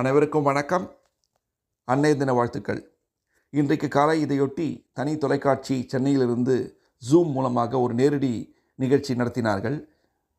அனைவருக்கும் வணக்கம். அன்னைய தின வாழ்த்துக்கள். இன்றைக்கு காலை இதையொட்டி தனி தொலைக்காட்சி சென்னையிலிருந்து ஜூம் மூலமாக ஒரு நேரடி நிகழ்ச்சி நடத்தினார்கள்.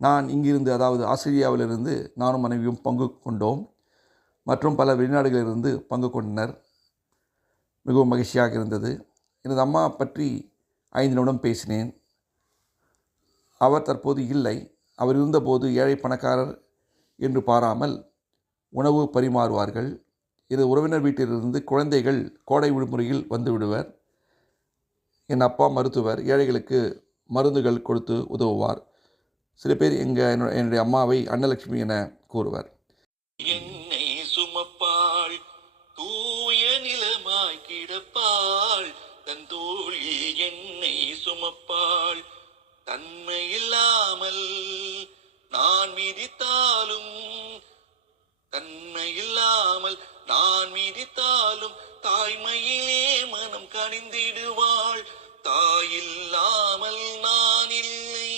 நான் இங்கிருந்து, அதாவது ஆஸ்திரேலியாவிலிருந்து நானும் மனைவியும் பங்கு கொண்டோம். மற்றும் பல வெளிநாடுகளிலிருந்து பங்கு கொண்டனர். மிகவும் மகிழ்ச்சியாக இருந்தது. எனது அம்மா பற்றி 5 நிமிடம் பேசினேன். அவர் தற்போது இல்லை. அவர் இருந்தபோது ஏழை பணக்காரர் என்று பாராமல் உணவு பரிமாறுவார்கள். இது உறவினர் வீட்டிலிருந்து குழந்தைகள் கோடை விடுமுறையில் வந்து விடுவர். என் அப்பா மருத்துவர், ஏழைகளுக்கு மருந்துகள் கொடுத்து உதவுவார். சில பேர் என்னுடைய அம்மாவை அன்னலட்சுமி என கூறுவர். என்னை சுமப்பாள், தூய நிலமாய் கிடப்பாள், தன் தோளில் என்னை சுமப்பாள். தன்மையில்லாமல் நான் மிதித்தாலும், தன்மையில்லாமல் நான் மிதித்தாலும், தாய்மையிலே மனம் கனிந்திடுவாள். தாயில்லாமல் நான் இல்லை.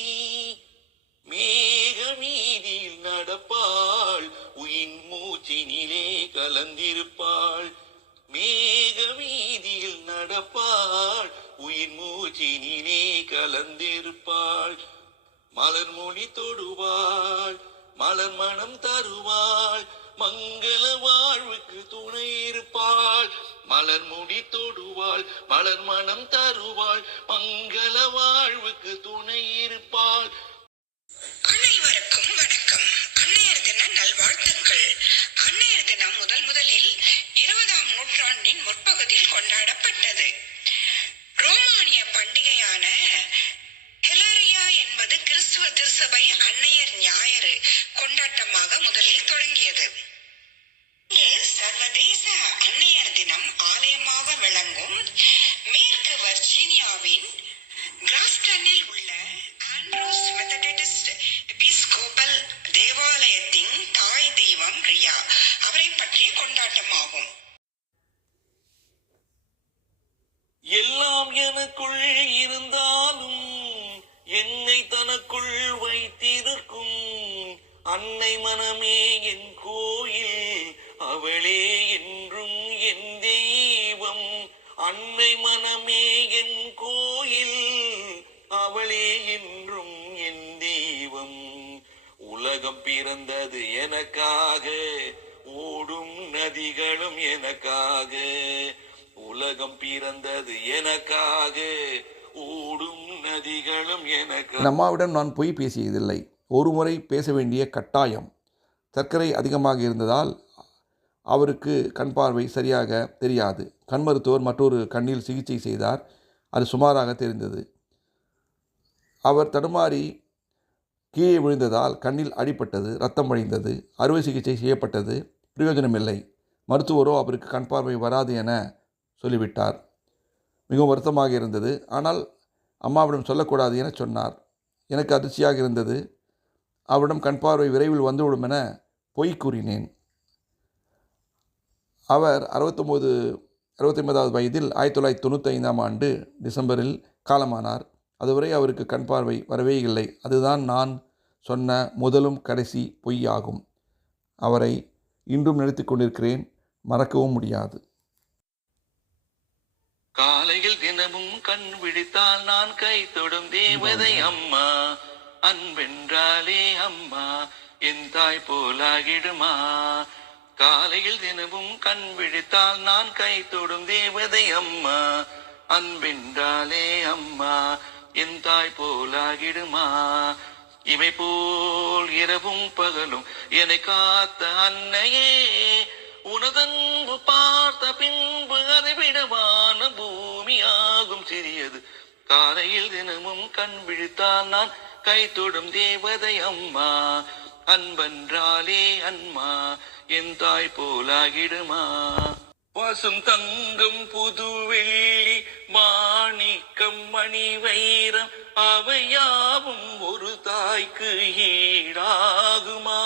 மேக மீதியில் நடப்பாள், உயின் மூச்சினிலே கலந்திருப்பாள். மேக மீதியில் நடப்பாள், உயின் மூச்சினிலே கலந்திருப்பாள். மலர் மொழி தொடுவாள், மலர் மனம் தருவாள், மங்கள வாழ்வுக்கு துணை இருப்பாள். மலர் முடி தொடுவாள், மலர் மனம் தருவாள், மங்கள வாழ்வுக்கு துணை இருப்பாள். அனைவருக்கும் வணக்கம். அன்னையர் தின நல்வாழ்த்துக்கள். அன்னையர் தினம் முதலில் 20ஆம் நூற்றாண்டின் முற்பகுதியில் கொண்டாடப்பட்டது. ரோமானிய பண்டிகையான ஹெலரியா என்பது கிறிஸ்துவ திருச்சபை அன்னையர் ஞாயிறு கொண்டாட்டமாக முதலில் தொடங்கியது. சர்வதேச அன்னையர் தினம் ஆலயமாக விளங்கும் மேற்கு வர்ஜீனியாவின் கிராஃப்டனில் உள்ள ஆண்ட்ரூஸ் மெத்தடிஸ்ட் எபிஸ்கோபல் தேவாலயத்தின் தாய் தெய்வம் ரியா அவரை பற்றிய கொண்டாட்டமாகும். எல்லாம் எனக்குள் இருந்தாலும் என்னை தனக்குள் வைத்திருக்கும் அன்னை மனமே என் கோயில், அவளே என்றும் என் தெய்வம். அன்னை மனமே என் கோயில், அவளே என்றும் என் தெய்வம். உலகம் பிறந்தது எனக்காக, ஓடும் நதிகளும் எனக்காக. உலகம் பிறந்தது எனக்காக, ஓடும் நதிகளும் எனக்காக. என் அம்மாவிடம் நான் பொய் பேசியதில்லை. ஒரு முறை பேச வேண்டிய கட்டாயம். சர்க்கரை அதிகமாக இருந்ததால் அவருக்கு கண் பார்வை சரியாக தெரியாது. கண் மருத்துவர் மற்றொரு கண்ணில் சிகிச்சை செய்தார். அது சுமாராக தெரிந்தது. அவர் தடுமாறி கீழே விழுந்ததால் கண்ணில் அடிபட்டது, ரத்தம் வழிந்தது. அறுவை சிகிச்சை செய்யப்பட்டது, பிரயோஜனமில்லை. மருத்துவரோ அவருக்கு கண் பார்வை வராது என சொல்லிவிட்டார். மிகவும் வருத்தமாக இருந்தது. ஆனால் அம்மாவிடம் சொல்லக்கூடாது என சொன்னார். எனக்கு அதிர்ச்சியாக இருந்தது. அவரிடம் கண் பார்வை விரைவில் வந்துவிடும் என பொய் கூறினேன். அவர் 69வது வயதில் 1995ஆம் ஆண்டு டிசம்பரில் காலமானார். அதுவரை அவருக்கு கண் பார்வை வரவே இல்லை. அதுதான் நான் சொன்ன முதலும் கடைசி பொய்யாகும். அவரை இன்றும் நினைத்து கொண்டிருக்கிறேன். மறக்கவும் முடியாது. காலையில் தினமும் கண் விழித்தால் நான் கை தொடும் தேவதை அம்மா. அன்பென்றாலே அம்மா என் தாய் போலாகிடுமா. காலையில் தினமும் கண் விழித்தால் நான் கை தொடும் தேவதை அம்மா. அன்பென்றாலே அம்மா என் தாய் போலாகிடுமா. இவை போல் இரவும் பகலும் என்னை காத்த அன்னையே, உனதன்பு பார்த்த பின்பு அறிவிடமான பூமியாகும் சிறியது. காலையில் தினமும் கண் விழித்தால் நான் கை தொடும் தேவதை அம்மா. அன்பென்றாலே அம்மா என் தாய் போலாகிடுமா. பசும் தங்கம் புது வெள்ளி மாணிக்கம் மணி வைரம் அவையாவும் ஒரு தாய்க்கு ஈடாகுமா.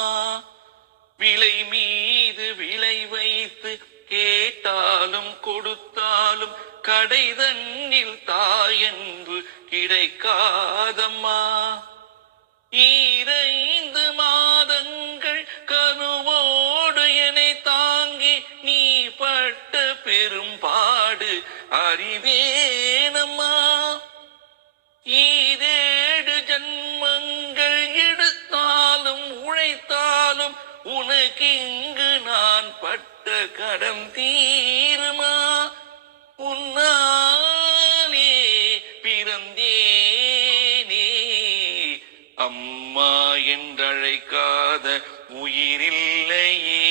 விலை மீது விலை வைத்து கேட்டாலும் கொடுத்தாலும் கடை தன்னில் தாயன்பு கிடைக்காதம்மா. 5 மாதங்கள் கருவோடு என்னை தாங்க உனக்கு இங்கு நான் பட்ட கடம் தீருமா? உன்னாலே பிறந்தேனே, அம்மா என்றழைக்காத உயிரில்லையே,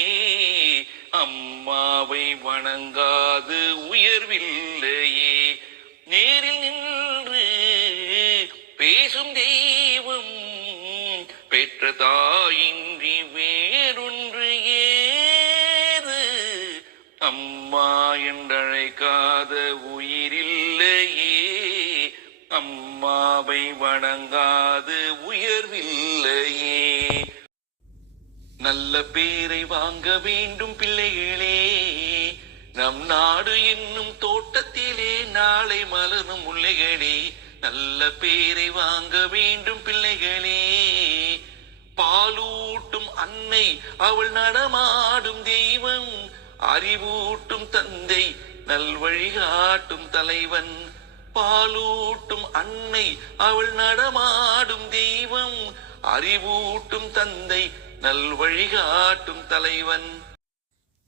அம்மாவை வணங்காது உயர்வில்லையே. நேரில் நின்று பேசும் தெய்வம் பெற்ற தாயின்றி வேறொன்று ஏது? அம்மா என்றழைக்காத உயிரில்லையே, அம்மாவை வணங்காது உயர்வில்லையே. நல்ல பேரை வாங்க வேண்டும் பிள்ளைகளே, நம் நாடு என்னும் தோட்டத்திலே நாளை மலரும் முல்லைகளே. நல்ல பேரை வாங்க வேண்டும் பிள்ளைகளே, பாலூட்டும் அன்னை அவள் நடமாடும் தெய்வம், அறிவூட்டும் தந்தை நல்வழிகாட்டும் தலைவன். பாலூட்டும் அன்னை அவள் நடமாடும் தெய்வம், அறிவூட்டும் தந்தை நல்வழிகாட்டும் தலைவன்.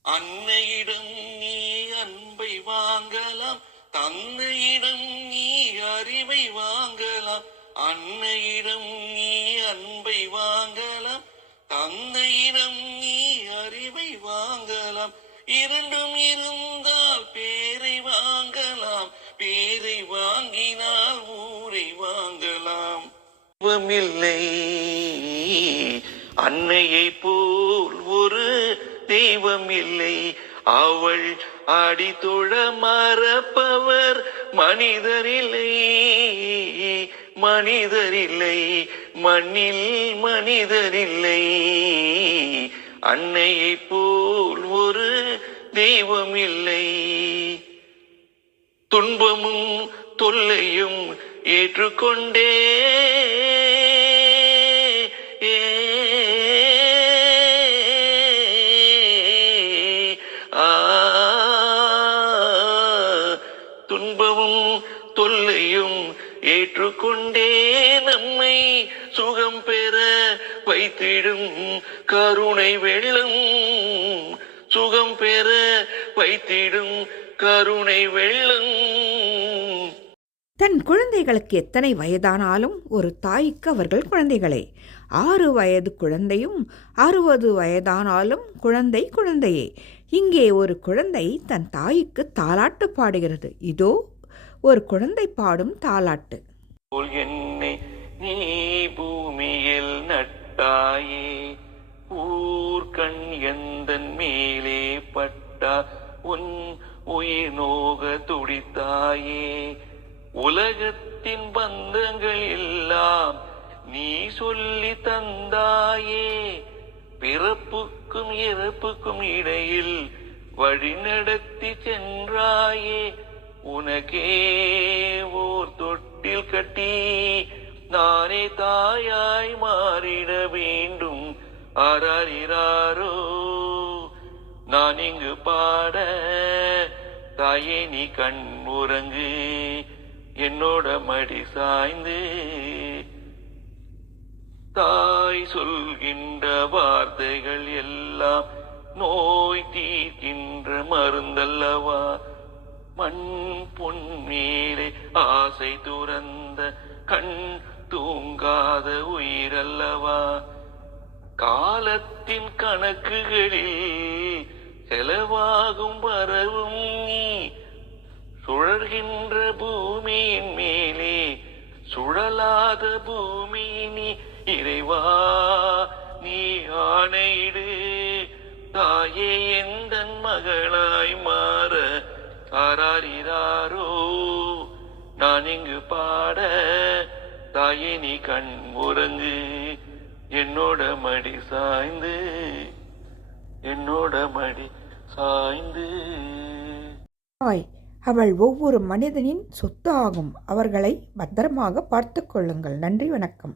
அன்னையிடம் நீ அன்பை வாங்கலாம், தந்தையிடம் நீ அறிவை வாங்கலாம். அன்னையிடம் நீ அன்பை வாங்கலாம், தந்தையிடம் நீ அறிவை வாங்கலாம். இரண்டும் இருந்தால் பேரை வாங்கலாம், பேரை வாங்கினால் ஊரை வாங்கலாம். தெய்வமில்லை அன்னையை போல் ஒரு தெய்வம் இல்லை, அவள் அடித்தொழ மறப்பவர் மனிதரில்லை. மனிதரில்லை மண்ணில் மனிதரில்லை, அன்னையை போல் ஒரு தெய்வம் இல்லை. துன்பமும் தொல்லையும் ஏற்றுக்கொண்டே துன்பமும் தொல்லையும் ஏற்றுக்கொண்டே நம்மை சுகம் பெற வைத்திடும் கருணை வெள்ளம், சுகம் பெற வைத்திடும் கருணை வெள்ளம். தன் குழந்தைகளுக்கு எத்தனை வயதானாலும் ஒரு தாய்க்கு அவர்கள் குழந்தைகளே. 6 வயது குழந்தையும் 60 வயதானாலும் குழந்தை குழந்தையே. இங்கே ஒரு குழந்தை தன் தாய்க்கு தாலாட்டு பாடுகிறது. இதோ ஒரு குழந்தை பாடும் தாலாட்டு. என்னை நீ பூமியில் நட்டாயே, ஊர்கண் எந்தன் மேலே பட்டா உன் உயிர் நோக துடித்தாயே. உலகத்தின் பந்தங்கள் எல்லாம் நீ சொல்லி தந்தாயே, பிறப்புக்கும் இறப்புக்கும் இடையில் வழி நடத்தி சென்றாயே. உனக்கே ஓர் தொட்டில் கட்டி நானே தாயாய் மாறிட வேண்டும். ஆராரிராரோ நான் இங்கு பாட, தாயே நீ கண் உறங்கு, என்னோட மடி சாய்ந்து. தாய் சொல்கின்ற வார்த்தைகள் எல்லாம் நோய் தீர்க்கின்ற மருந்தல்லவா. மண் பொன் மேலே ஆசை துறந்த கண் தூங்காத உயிரல்லவா. காலத்தின் கணக்குகளில் செலவாகும் வரவும் நீ, சுழல்கின்ற பூமியின் மேலே சுழலாத பூமியினி. இறைவா நீ ஆணையிடு, தாயே எந்தன் மகளாய் மாற. ஆராரிராரோ நான் இங்கு பாட, தாயே நீ கண் உறங்கு, என்னோட மடி சாய்ந்து, என்னோட மடி சாய்ந்து. தாய் அவள் ஒவ்வொரு மனிதனின் சொத்து ஆகும். அவர்களை பத்திரமாக பார்த்து கொள்ளுங்கள். நன்றி, வணக்கம்.